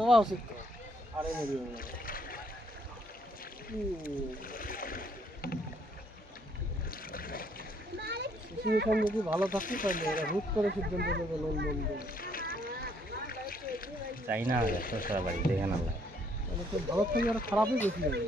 দেওয়া উচিত তো। আরে মেরি সিচুয়েশন যদি ভালো থাকে তাহলে এরা হুট করে সিদ্ধান্ত নেবে লোন দেবে। চাই না সারা বাড়ি দেখে না তাহলে তো ভালো থেকে আরো খারাপই বেশি হবে।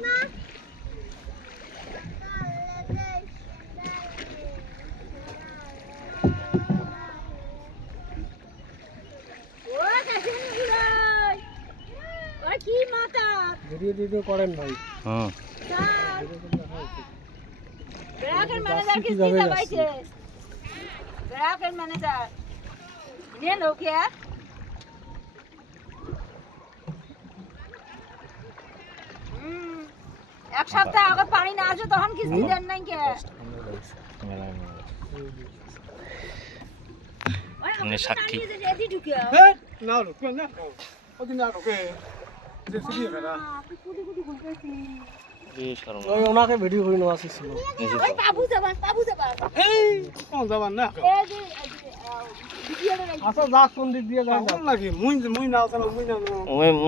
ভিডিও করেন ভাই। হুম এক সপ্তাহ আগে পানি না আসে তখন কিস্তি দেন নাই কে? সাক্ষী না ঢুকবে না ওদিন না ঢুকে যে সিটি ফেরা ওই ওনাকে ভিডিও করে নেওয়া ছিল। ওই বাবু যাবান এই কোন যাবান না এই যে ভিডিওটা আচ্ছা যা কোন দিক দিয়ে যান নাকি মুই না জানো মুই না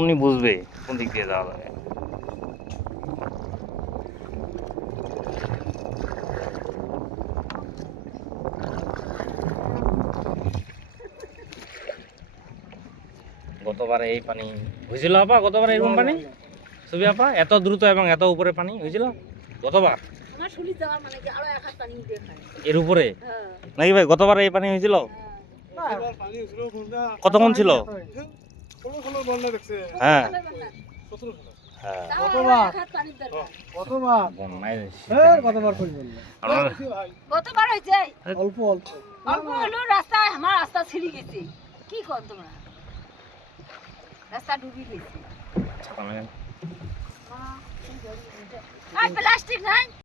উনি বুঝবে কোন দিক দিয়ে যাওয়া লাগে। গতবারে এই পানি হয়েছিল আপা? গতবার এরকম পানি ছবি আপা এত দ্রুত এবং এত উপরে পানি হয়েছিল গতবার? আমার শুলি যাওয়ার মানে কি আরো এক হাত পানি উঠে খায়। এর উপরে হ্যাঁ নাকি ভাই? গতবার এই পানি হয়েছিল? পানি ছিল কোনটা কতক্ষণ ছিল? কোন বন্যা দেখছে হ্যাঁ 17 হ্যাঁ কতবার এক হাত পানির দরকার। কতবার বন্যায় হ্যাঁ কতবার কইবেন না গতবার হয়েছে অল্প অল্প অল্প হলো রাস্তা আমার রাস্তা ছিঁড়ে গেছে কি কর তোমরা রাস্তা ডুবে গেছে ছাতা লাগান। আর প্লাস্টিক নাই